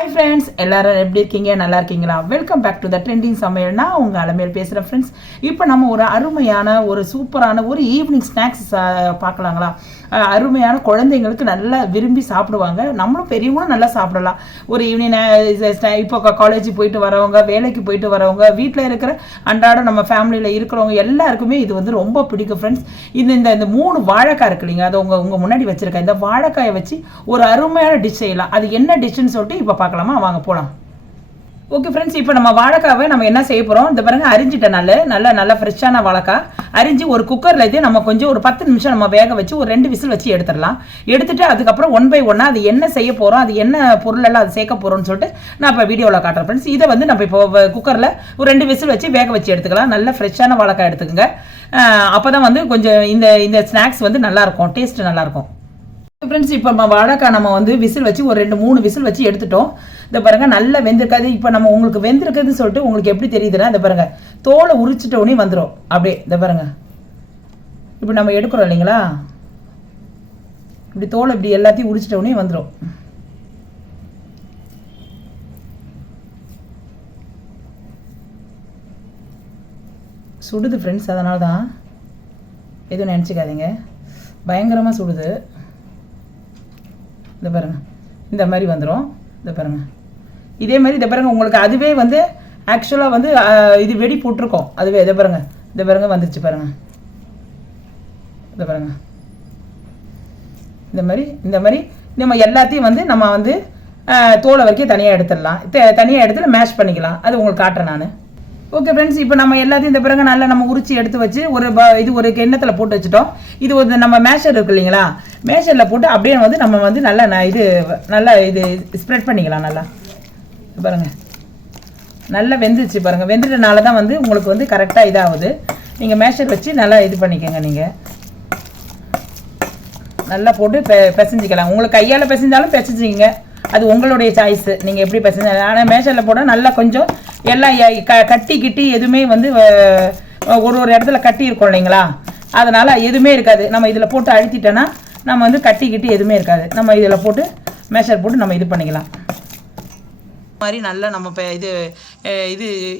Hi friends, எல்லாரும் எப்படி இருக்கீங்க? நல்லா இருக்கீங்களா? Welcome back to the trending சமையல். நான் உங்க அலமேல் பேசுகிறேன் ஃப்ரெண்ட்ஸ். இப்போ நம்ம ஒரு அருமையான ஒரு சூப்பரான ஒரு ஈவினிங் ஸ்நாக்ஸ் பார்க்கலாங்களா? அருமையான குழந்தைங்களுக்கு நல்லா விரும்பி சாப்பிடுவாங்க. நம்மளும் பெரியவங்களும் நல்லா சாப்பிடலாம். ஒரு ஈவினிங் இப்போ காலேஜ் போயிட்டு வரவங்க, வேலைக்கு போயிட்டு வரவங்க, வீட்டில் இருக்கிற அன்றாடம் நம்ம ஃபேமிலியில் இருக்கிறவங்க எல்லாருக்குமே இது வந்து ரொம்ப பிடிக்கும் ஃப்ரெண்ட்ஸ். இந்த 3 வாழைக்காய் இருக்கு இல்லைங்க, அதை உங்கள் முன்னாடி வச்சுருக்கேன். இந்த வாழைக்காயை வச்சு ஒரு அருமையான டிஷ் செய்யலாம். அது என்ன டிஷ்ஷுன்னு சொல்லிட்டு இப்போ பார்க்கலாமா? வாங்க போகலாம். ஓகே ஃப்ரெண்ட்ஸ், இப்போ நம்ம வாழைக்காவை நம்ம என்ன செய்ய போகிறோம்? இந்த பாருங்க, அரிஞ்சிட்ட நல்லா ஃப்ரெஷ்ஷான வாழைக்காய் அரிஞ்சு ஒரு குக்கரில் இது நம்ம கொஞ்சம் ஒரு 10 நிமிஷம் நம்ம வேக வச்சு ஒரு 2 விசில் வச்சு எடுத்துடலாம். எடுத்துட்டு அதுக்கப்புறம் 1 by 1 அது என்ன செய்ய போகிறோம், அது என்ன பொருளெல்லாம் அது சேர்க்க போகிறோம்னு சொல்லிட்டு நான் இப்போ வீடியோவில் காட்டுறேன் ஃப்ரெண்ட்ஸ். இதை வந்து நம்ம இப்போ குக்கரில் ஒரு 2 விசில் வச்சு வேக வச்சு எடுத்துக்கலாம். நல்ல ஃப்ரெஷ்ஷான வாழைக்காய் எடுத்துக்கோங்க. அப்போ தான் வந்து கொஞ்சம் இந்த ஸ்நாக்ஸ் வந்து நல்லாயிருக்கும், டேஸ்ட்டு நல்லாயிருக்கும் ஃப்ரெண்ட்ஸ். இப்போ நம்ம வாழைக்காய் நம்ம வந்து விசில் வச்சு ஒரு 2-3 விசில் வச்சு எடுத்துட்டோம். இந்த பாருங்க, நல்லா வெந்திருக்காது. இப்போ நம்ம உங்களுக்கு வெந்திருக்குதுன்னு சொல்லிட்டு உங்களுக்கு எப்படி தெரியுதுன்னா, இந்த பாருங்க, தோலை உரிச்சிட்டோடனே வந்துடும் அப்படியே. இந்த பாருங்க, இப்போ நம்ம எடுக்கிறோம் இல்லைங்களா, இப்படி தோலை இப்படி எல்லாத்தையும் உரிச்சிட்டோடனே வந்துடும். சுடுது ஃப்ரெண்ட்ஸ், அதனால தான் எதுவும் நினச்சிக்காதீங்க, பயங்கரமாக சுடுது. இந்த பாருங்க, இந்த மாதிரி வந்துடும். இந்த பாருங்க, இதே மாதிரி இந்த பாருங்க, உங்களுக்கு அதுவே வந்து ஆக்சுவலாக வந்து இது வெடி போட்டிருக்கோம் அதுவே. இதை பாருங்க, இந்த பாருங்க வந்துருச்சு பாருங்க. இந்த பாருங்க, இந்த மாதிரி நம்ம எல்லாத்தையும் வந்து நம்ம வந்து தோலை வரைக்கும் தனியாக எடுத்துடலாம். தனியாக எடுத்து மேஷ் பண்ணிக்கலாம். அது உங்களுக்கு காட்டுறேன் நான். ஓகே ஃப்ரெண்ட்ஸ், இப்போ நம்ம எல்லாத்தையும் இந்த பிறகு நல்லா நம்ம உரிச்சு எடுத்து வச்சு ஒரு கிண்ணத்தில் போட்டு வச்சுட்டோம். இது ஒரு நம்ம மேஷர் இருக்கு இல்லைங்களா, மேஷரில் போட்டு அப்படியே வந்து நம்ம வந்து நல்லா இது ஸ்ப்ரெட் பண்ணிக்கலாம். நல்லா பாருங்கள், நல்லா வெந்துச்சு பாருங்கள். வெந்துட்டனால தான் வந்து உங்களுக்கு வந்து கரெக்டாக இதாகுது. நீங்கள் மேஷர் வச்சு நல்லா இது பண்ணிக்கோங்க. நீங்கள் நல்லா போட்டு பிசைஞ்சிக்கலாம். உங்களுக்கு கையால் பிசைஞ்சாலும் பிசைஞ்சிங்க, அது உங்களுடைய சாய்ஸு, நீங்கள் எப்படி பிசைஞ்ச. ஆனால் மேஷரில் போட்டால் நல்லா கொஞ்சம் எல்லாம் கட்டி எதுவுமே வந்து ஒரு இடத்துல கட்டி இருக்கும் இல்லைங்களா, அதனால் எதுவுமே இருக்காது. நம்ம இதில் போட்டு அழுத்திட்டோன்னா நம்ம வந்து கட்டி எதுவுமே இருக்காது. நம்ம இதில் போட்டு மேஷர் போட்டு நம்ம இது பண்ணிக்கலாம். மாதிரி நல்லா நம்ம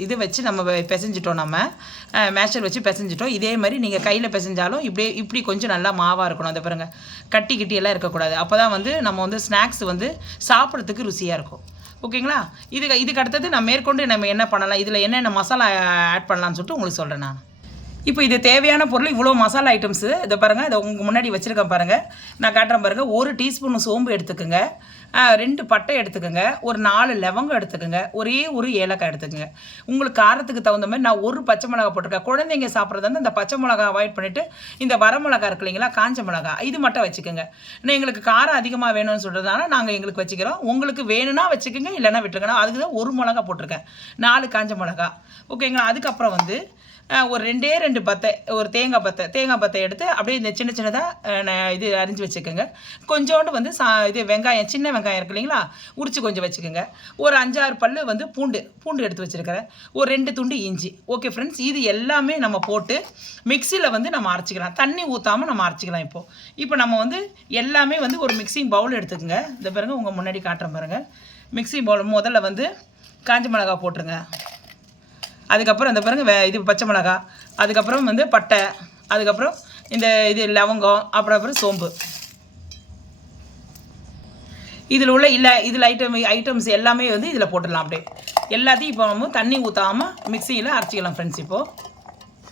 இது வச்சு நம்ம பிசைஞ்சிட்டோம். நம்ம மேஷர் வச்சு பிசைஞ்சிட்டோம். இதே மாதிரி நீங்கள் கையில் பிசைஞ்சாலும் இப்படி கொஞ்சம் நல்லா மாவாக இருக்கணும். அந்த பாருங்க, கட்டி எல்லாம் இருக்கக்கூடாது. அப்போ தான் வந்து நம்ம வந்து ஸ்நாக்ஸ் வந்து சாப்பிட்றதுக்கு ருசியாக இருக்கும். ஓகேங்களா? இதுக்கு அடுத்தது நான் மேற்கொண்டு நம்ம என்ன பண்ணலாம், இதில் என்னென்ன மசாலா ஆட் பண்ணலான்னு சொல்லிட்டு உங்களுக்கு சொல்கிறேன் நான். இப்போ இது தேவையான பொருள் இவ்வளோ மசாலா ஐட்டம்ஸு. இதை பாருங்கள், இதை உங்கள் முன்னாடி வச்சுருக்கேன் பாருங்கள், நான் காட்டுறேன் பாருங்கள். 1 டீஸ்பூன் சோம்பு எடுத்துக்கோங்க, 2 பட்டை எடுத்துக்கோங்க, ஒரு 4 லவங்கம் எடுத்துக்கோங்க, ஒரே ஒரு ஏலக்காய் எடுத்துக்கோங்க. உங்களுக்கு காரத்துக்கு தகுந்த மாதிரி நான் 1 பச்சை மிளகா போட்டிருக்கேன். குழந்தைங்க சாப்பிட்றது வந்து இந்த பச்சை மிளகா அவாய்ட் பண்ணிவிட்டு இந்த வரமிளகா இருக்கு இல்லைங்களா, காஞ்ச மிளகா, இது மட்டும் வச்சுக்கோங்க. ஆனால் எங்களுக்கு காரம் அதிகமாக வேணும்னு சொல்கிறதுனால நாங்கள் எங்களுக்கு வச்சுக்கிறோம். உங்களுக்கு வேணும்னா வச்சுக்கோங்க, இல்லைன்னா விட்டுருக்கணும். அதுக்கு தான் 1 மிளகா போட்டிருக்கேன், 4 காஞ்ச மிளகா. ஓகேங்களா? அதுக்கப்புறம் வந்து ஒரு 2 பத்தை, ஒரு தேங்காய் பத்தை எடுத்து அப்படியே இந்த சின்னதாக இது அரிஞ்சு வச்சுக்கோங்க. கொஞ்சோண்டு வந்து இது வெங்காயம், சின்ன வெங்காயம் இருக்கு இல்லைங்களா, உரிச்சு கொஞ்சம் வச்சுக்கோங்க. ஒரு 5-6 பல்லு வந்து பூண்டு எடுத்து வச்சுருக்கிறேன். ஒரு 2 துண்டு இஞ்சி. ஓகே ஃப்ரெண்ட்ஸ், இது எல்லாமே நம்ம போட்டு மிக்சியில் வந்து நம்ம அரைச்சிக்கலாம். தண்ணி ஊற்றாமல் நம்ம அரைச்சிக்கலாம். இப்போ நம்ம வந்து எல்லாமே வந்து ஒரு மிக்சிங் பவுல் எடுத்துக்கோங்க. இந்த பாருங்க, உங்கள் முன்னாடி காட்டுறேன் பாருங்கள். மிக்சிங் பவுல் முதல்ல வந்து காஞ்ச மிளகா போட்டுருங்க. அதுக்கப்புறம் இந்த பாருங்க, இது பச்சை மிளகா, அதுக்கப்புறம் வந்து பட்டை, அதுக்கப்புறம் இது லவங்கம், அப்புறம் சோம்பு. இதில் உள்ள இதில் ஐட்டம்ஸ் எல்லாமே வந்து இதில் போட்டுடலாம். அப்படியே எல்லாத்தையும் இப்போ நம்ம தண்ணி ஊற்றாமல் மிக்சியில் அரைச்சிக்கலாம் ஃப்ரெண்ட்ஸ். இப்போது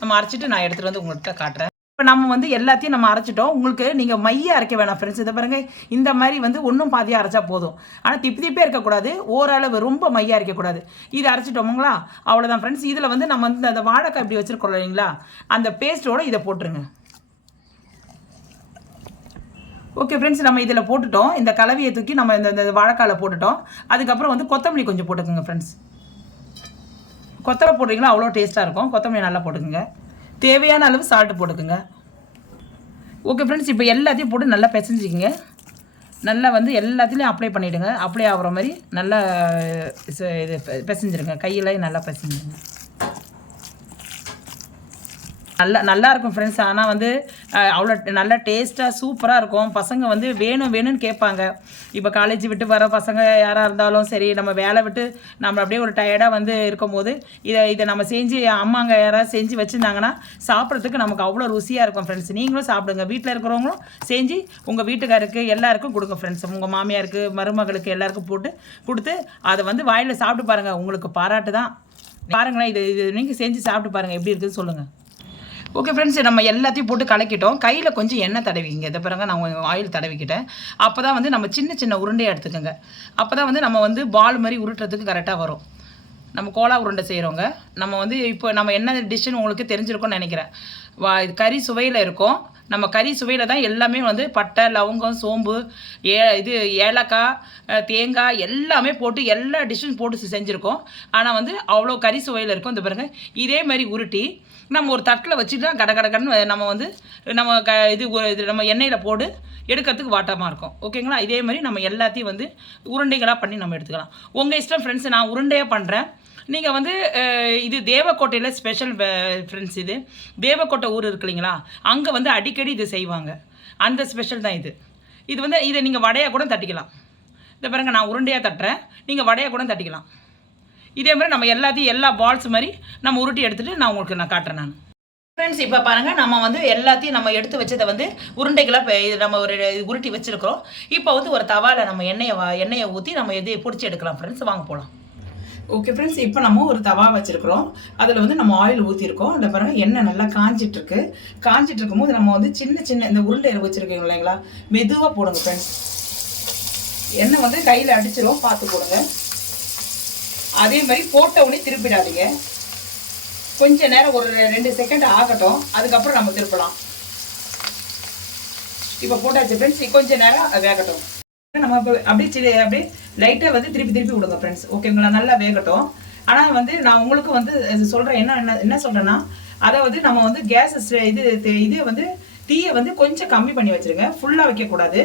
நம்ம அரைச்சிட்டு நான் எடுத்துகிட்டு வந்து உங்கள்கிட்ட காட்டுறேன். இப்போ நம்ம வந்து எல்லாத்தையும் நம்ம அரைச்சிட்டோம். உங்களுக்கு நீங்கள் மைய அரைக்க வேணாம் ஃப்ரெண்ட்ஸ். இதை பாருங்க, இந்த மாதிரி வந்து ஒன்றும் பாதியாக அரைச்சா போதும். ஆனால் திப்பே இருக்கக்கூடாது, ஓரளவு ரொம்ப மைய அரைக்கக்கூடாது. இது அரைச்சிட்டோமுங்களா, அவ்வளோதான் ஃப்ரெண்ட்ஸ். இதில் வந்து நம்ம வந்து அந்த வாழைக்காய் இப்படி வச்சுருக்கோம் இல்லைங்களா, அந்த பேஸ்ட்டோடு இதை போட்டுருங்க. ஓகே ஃப்ரெண்ட்ஸ், நம்ம இதில் போட்டுட்டோம். இந்த கலவையை தூக்கி நம்ம இந்த வாழைக்காயில் போட்டுட்டோம். அதுக்கப்புறம் வந்து கொத்தமல்லி கொஞ்சம் போட்டுக்கோங்க ஃப்ரெண்ட்ஸ். கொத்தமல்லி போடுறீங்களா, அவ்வளோ டேஸ்ட்டாக இருக்கும். கொத்தமல்லி நல்லா போட்டுக்கோங்க. தேவையான அளவு சால்ட்டு போட்டுக்குங்க. ஓகே ஃப்ரெண்ட்ஸ், இப்போ எல்லாத்தையும் போட்டு நல்லா பிசைஞ்சிக்கிங்க. நல்லா வந்து எல்லாத்துலேயும் அப்ளை பண்ணிவிடுங்க. அப்ளை ஆகிற மாதிரி நல்லா இது பிசைஞ்சிருங்க. கையிலையும் நல்லா பிசைஞ்சிருங்க. நல்லா இருக்கும் ஃப்ரெண்ட்ஸ். ஆனால் வந்து அவ்வளோ நல்லா டேஸ்ட்டாக சூப்பராக இருக்கும். பசங்க வந்து வேணும்னு கேட்பாங்க. இப்போ காலேஜ் விட்டு வர பசங்க யாராக இருந்தாலும் சரி, நம்ம வேலை விட்டு நம்ம அப்படியே ஒரு டயர்டாக வந்து இருக்கும்போது இதை நம்ம செஞ்சு அம்மாங்க யாராவது செஞ்சு வச்சுருந்தாங்கன்னா சாப்பிட்றதுக்கு நமக்கு அவ்வளோ ருசியாக இருக்கும் ஃப்ரெண்ட்ஸ். நீங்களும் சாப்பிடுங்க. வீட்டில் இருக்கிறவங்களும் செஞ்சு உங்கள் வீட்டுக்காருக்கு எல்லாருக்கும் கொடுங்க ஃப்ரெண்ட்ஸ். உங்கள் மாமியாருக்கு, மருமகளுக்கு எல்லாருக்கும் போட்டு கொடுத்து அதை வந்து வாயில் சாப்பிட்டு பாருங்கள். உங்களுக்கு பாராட்டு தான். பாருங்களேன், இது நீங்கள் செஞ்சு சாப்பிட்டு பாருங்கள், எப்படி இருக்குதுன்னு சொல்லுங்கள். ஓகே ஃப்ரெண்ட்ஸ், நம்ம எல்லாத்தையும் போட்டு கலக்கிட்டோம். கையில் கொஞ்சம் எண்ணெய் தடவிங்க. இதை பிறகு நான் ஆயில் தடவிக்கிட்டேன். அப்போ தான் வந்து நம்ம சின்ன உருண்டையாக எடுத்துக்கோங்க. அப்போ தான் வந்து நம்ம வந்து பால் மாதிரி உருட்டுறதுக்கு கரெக்டாக வரும். நம்ம கோலா உருண்டை செய்கிறோங்க. நம்ம வந்து இப்போ நம்ம என்ன டிஷ்ஷுன்னு உங்களுக்கு தெரிஞ்சிருக்கும்னு நினைக்கிறேன். இது கறி சுவையில் இருக்கும். நம்ம கறி சுவையில் தான் எல்லாமே வந்து பட்டை, லவங்கம், சோம்பு, ஏலக்காய், தேங்காய் எல்லாமே போட்டு எல்லா டிஷ்ஷும் போட்டு செஞ்சுருக்கோம். ஆனால் வந்து அவ்வளோ கறி சுவையில் இருக்கும். இந்த பாருங்க, இதே மாதிரி உருட்டி நம்ம ஒரு தட்டில் வச்சுட்டு கடன்னு நம்ம வந்து நம்ம எண்ணெயில் போட்டு எடுக்கிறதுக்கு வாட்டமாக இருக்கும். ஓகேங்களா? இதே மாதிரி நம்ம எல்லாத்தையும் வந்து உருண்டைகளாக பண்ணி நம்ம எடுத்துக்கலாம். உங்கள் இஷ்டம் ஃப்ரெண்ட்ஸ். நான் உருண்டையாக பண்ணுறேன். நீங்கள் வந்து இது தேவக்கோட்டையில் ஸ்பெஷல் ஃப்ரெண்ட்ஸ். இது தேவக்கோட்டை ஊர் இருக்கு இல்லைங்களா, அங்கே வந்து அடிக்கடி இது செய்வாங்க. அந்த ஸ்பெஷல் தான் இது வந்து இதை நீங்கள் வடையாக கூட தட்டிக்கலாம். இதை பாருங்க, நான் உருண்டையாக தட்டுறேன், நீங்கள் வடையாக கூட தட்டிக்கலாம். இதே மாதிரி நம்ம எல்லா பால்ஸ் மாதிரி நம்ம உருட்டி எடுத்துகிட்டு நான் காட்டுறேன். நான் ஃப்ரெண்ட்ஸ் இப்போ பாருங்கள், நம்ம வந்து எல்லாத்தையும் நம்ம எடுத்து வச்சதை வந்து உருண்டைகளாக நம்ம ஒரு உருட்டி வச்சுருக்கிறோம். இப்போ வந்து ஒரு தவாவில் நம்ம எண்ணெயை ஊற்றி நம்ம பிடிச்சி எடுக்கலாம் ஃப்ரெண்ட்ஸ். வாங்க போகலாம். ஓகே ஃப்ரெண்ட்ஸ், இப்போ நம்ம ஒரு தவா வச்சுருக்கிறோம். அதில் வந்து நம்ம ஆயில் ஊற்றிருக்கோம். இந்த பாருங்கள், எண்ணெய் நல்லா காஞ்சிட்ருக்கு. காஞ்சிட்டு இருக்கும்போது நம்ம வந்து சின்ன இந்த உருண்டை வச்சுருக்கோம் இல்லைங்களா, மெதுவாக போடுங்க ஃப்ரெண்ட்ஸ். எண்ணெய் வந்து கையில் அடிச்சிடும், பார்த்து போடுங்க. அதே மாதிரி போட்ட உடனே திருப்பிடாதீங்க. கொஞ்ச நேரம் ஒரு 2 செகண்ட் ஆகட்டும், அதுக்கப்புறம் நம்ம திருப்பலாம். இப்போ போட்டாச்சு ஃப்ரெண்ட்ஸ். கொஞ்ச நேரம் வேகட்டும். நம்ம இப்போ அப்படியே லைட்டாக வந்து திருப்பி விடுங்க ஃப்ரெண்ட்ஸ். ஓகேங்களா? நல்லா வேகட்டும். ஆனால் வந்து நான் உங்களுக்கு வந்து சொல்கிறேன், என்ன சொல்கிறேன்னா, அதாவது நம்ம வந்து கேஸ் இது வந்து தீயை வந்து கொஞ்சம் கம்மி பண்ணி வச்சுருங்க. ஃபுல்லாக வைக்கக்கூடாது.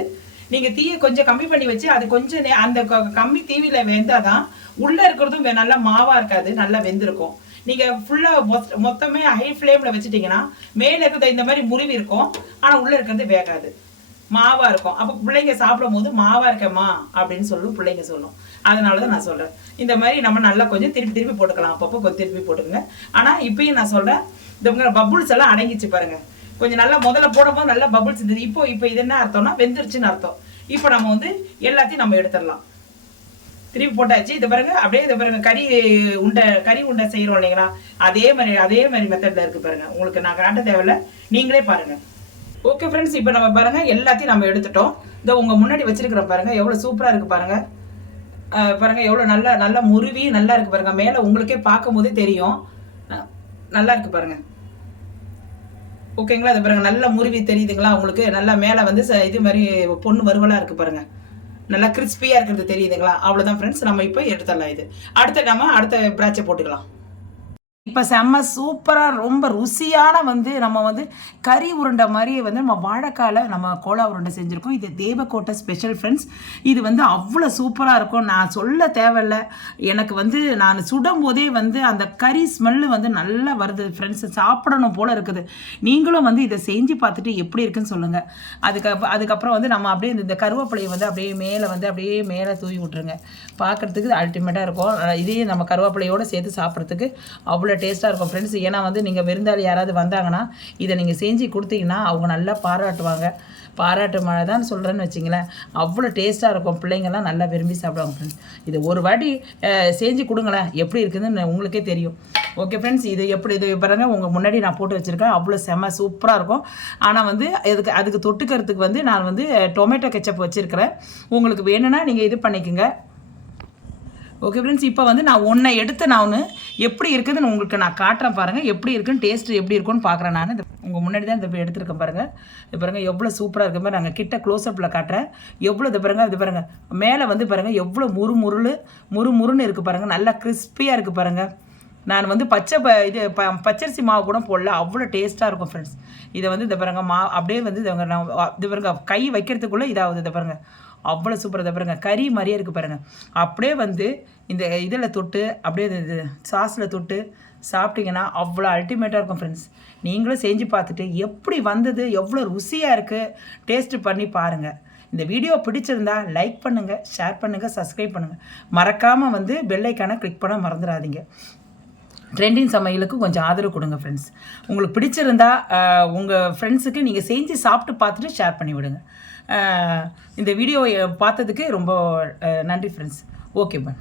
நீங்கள் தீயை கொஞ்சம் கம்மி பண்ணி வச்சு அது கொஞ்சம் அந்த கம்மி தீவியில் வெந்தால் தான் உள்ளே இருக்கிறதும் நல்லா மாவாக இருக்காது, நல்லா வெந்திருக்கும். நீங்கள் ஃபுல்லாக மொத்தமே ஹை ஃப்ளேமில் வச்சுட்டிங்கன்னா மேலே இருக்கிறது இந்த மாதிரி முறிவி இருக்கும், ஆனால் உள்ளே இருக்கிறது வேகாது, மாவாக இருக்கும். அப்போ பிள்ளைங்க சாப்பிடும் போது மாவாக இருக்கேம்மா அப்படின்னு பிள்ளைங்க சொல்லும். அதனால தான் நான் சொல்கிறேன், இந்த மாதிரி நம்ம நல்லா கொஞ்சம் திருப்பி போட்டுக்கலாம். அப்பப்போ கொஞ்சம் திருப்பி போட்டுக்கோங்க. ஆனால் இப்பயும் நான் சொல்கிறேன், இந்த பபுள்ஸ் எல்லாம் அடங்கிச்சு பாருங்கள். கொஞ்சம் நல்லா முதல்ல போடும்போது நல்லா பபுள்ஸ் இருந்தது. இப்போ இது என்ன அர்த்தம்னா வெந்துருச்சுன்னு அர்த்தம். இப்போ நம்ம வந்து எல்லாத்தையும் நம்ம எடுத்துடலாம். திருப்பி போட்டாச்சு. இதை பாருங்க, அப்படியே இதை பாருங்க, கறி உண்டை செய்கிறோம் இல்லைங்களா, அதே மாதிரி மெத்தடில் இருக்குது பாருங்க. உங்களுக்கு நான் காட்ட தேவையில்ல, நீங்களே பாருங்க. ஓகே ஃப்ரெண்ட்ஸ், இப்போ நம்ம பாருங்க எல்லாத்தையும் நம்ம எடுத்துட்டோம். இதை உங்கள் முன்னாடி வச்சிருக்கிறோம் பாருங்க, எவ்வளோ சூப்பராக இருக்குது பாருங்க. பாருங்க எவ்வளோ நல்லா முருவி நல்லா இருக்குது பாருங்க. மேலே உங்களுக்கே பார்க்கும் போதே தெரியும், நல்லா இருக்குது பாருங்க. ஓகேங்களா? அது பாருங்க நல்லா முருவி தெரியுதுங்களா உங்களுக்கு? நல்லா மேலே வந்து இது மாதிரி பொண்ணு வறுவலாக இருக்குது பாருங்க, நல்லா கிறிஸ்பியாக இருக்கிறது தெரியுதுங்களா? அவ்வளோதான் ஃப்ரெண்ட்ஸ். நம்ம இப்போ எடுத்துடலாம். இது அடுத்த பிராட்சை போட்டுக்கலாம். இப்போ செம்ம சூப்பராக ரொம்ப ருசியான வந்து நம்ம வந்து கறி உருண்டை மாதிரியே வந்து நம்ம வாழைக்காயில் நம்ம கோலா உருண்டை செஞ்சுருக்கோம். இது தேவக்கோட்டை ஸ்பெஷல் ஃப்ரெண்ட்ஸ். இது வந்து அவ்வளோ சூப்பராக இருக்கும், நான் சொல்ல தேவையில்லை. எனக்கு வந்து நான் சுடும் போதே வந்து அந்த கறி ஸ்மெல்லு வந்து நல்லா வருது ஃப்ரெண்ட்ஸ், சாப்பிடணும் போல் இருக்குது. நீங்களும் வந்து இதை செஞ்சு பார்த்துட்டு எப்படி இருக்குன்னு சொல்லுங்கள். அதுக்கப்புறம் வந்து நம்ம அப்படியே இந்த கருவேப்பிலையை வந்து அப்படியே மேலே தூவி விட்ருங்க. பார்க்குறதுக்கு அல்டிமேட்டாக இருக்கும். இதையும் நம்ம கருவேப்பிலையோடு சேர்த்து சாப்பிட்றதுக்கு அவ்வளோ டேஸ்ட்டாக இருக்கும் ஃப்ரெண்ட்ஸ். ஏன்னா வந்து நீங்கள் விருந்தாளி யாராவது வந்தாங்கன்னா இதை நீங்கள் செஞ்சு கொடுத்தீங்கன்னா அவங்க நல்லா பாராட்டுவாங்க. பாராட்டு மழை தான் சொல்கிறேன்னு வச்சிங்களேன், அவ்வளோ டேஸ்ட்டாக இருக்கும். பிள்ளைங்கள்லாம் நல்லா விரும்பி சாப்பிடுவாங்க ஃப்ரெண்ட்ஸ். இது ஒரு வாட்டி செஞ்சு கொடுங்களேன், எப்படி இருக்குதுன்னு உங்களுக்கே தெரியும். ஓகே ஃப்ரெண்ட்ஸ், இது பாருங்க உங்கள் முன்னாடி நான் போட்டு வச்சுருக்கேன், அவ்வளோ செம்ம சூப்பராக இருக்கும். ஆனால் வந்து அதுக்கு தொட்டுக்கிறதுக்கு வந்து நான் வந்து டொமேட்டோ கெச்சப் வச்சுருக்கிறேன். உங்களுக்கு வேணும்னா நீங்கள் இது பண்ணிக்கோங்க. ஓகே ஃப்ரெண்ட்ஸ், இப்போ வந்து நான் ஒன்றை எடுத்து நான் எப்படி இருக்குதுன்னு உங்களுக்கு நான் காட்டுறேன் பாருங்கள். எப்படி இருக்குன்னு டேஸ்ட்டு எப்படி இருக்குன்னு பார்க்குறேன். நான் உங்கள் முன்னாடி தான் இந்த எடுத்துருக்கேன் பாருங்கள். இது பாருங்கள் எவ்வளோ சூப்பராக இருக்க மாதிரி நாங்கள் கிட்ட க்ளோஸ்அப்பில் காட்டுறேன். எவ்வளோ இது பாருங்கள் மேலே வந்து பாருங்கள் எவ்வளோ முறுமுறுன்னு இருக்குது பாருங்கள், நல்லா கிறிஸ்பியாக இருக்குது பாருங்கள். நான் வந்து பச்சரிசி மாவு கூட போடல, அவ்வளோ டேஸ்ட்டாக இருக்கும் ஃப்ரெண்ட்ஸ். இதை வந்து இந்த பாருங்கள் அப்படியே வந்து இது பாருங்க கை வைக்கிறதுக்குள்ளே இதாகுது. இதை பாருங்கள் அவ்வளோ சூப்பராக. இதை பாருங்கள் கறி மாதிரியே இருக்குது பாருங்கள். அப்படியே வந்து இந்த இதில் தொட்டு அப்படியே இது சாஸில் தொட்டு சாப்பிட்டீங்கன்னா அவ்வளோ அல்டிமேட்டாக இருக்கும் ஃப்ரெண்ட்ஸ். நீங்களும் செஞ்சு பார்த்துட்டு எப்படி வந்தது, எவ்வளோ ருசியாக இருக்குது டேஸ்ட்டு பண்ணி பாருங்கள். இந்த வீடியோ பிடிச்சிருந்தா லைக் பண்ணுங்கள், ஷேர் பண்ணுங்கள், சப்ஸ்கிரைப் பண்ணுங்கள். மறக்காமல் வந்து பெல் ஐக்கானை கிளிக் பண்ண மறந்துடாதீங்க. ட்ரெண்டிங் சமையலுக்கு கொஞ்சம் ஆதரவு கொடுங்க ஃப்ரெண்ட்ஸ். உங்களுக்கு பிடிச்சிருந்தா உங்கள் ஃப்ரெண்ட்ஸுக்கு நீங்கள் செஞ்சு சாப்பிட்டு பார்த்துட்டு ஷேர் பண்ணி விடுங்க. இந்த வீடியோவை பார்த்ததுக்கு ரொம்ப நன்றி ஃப்ரெண்ட்ஸ். Okay bye.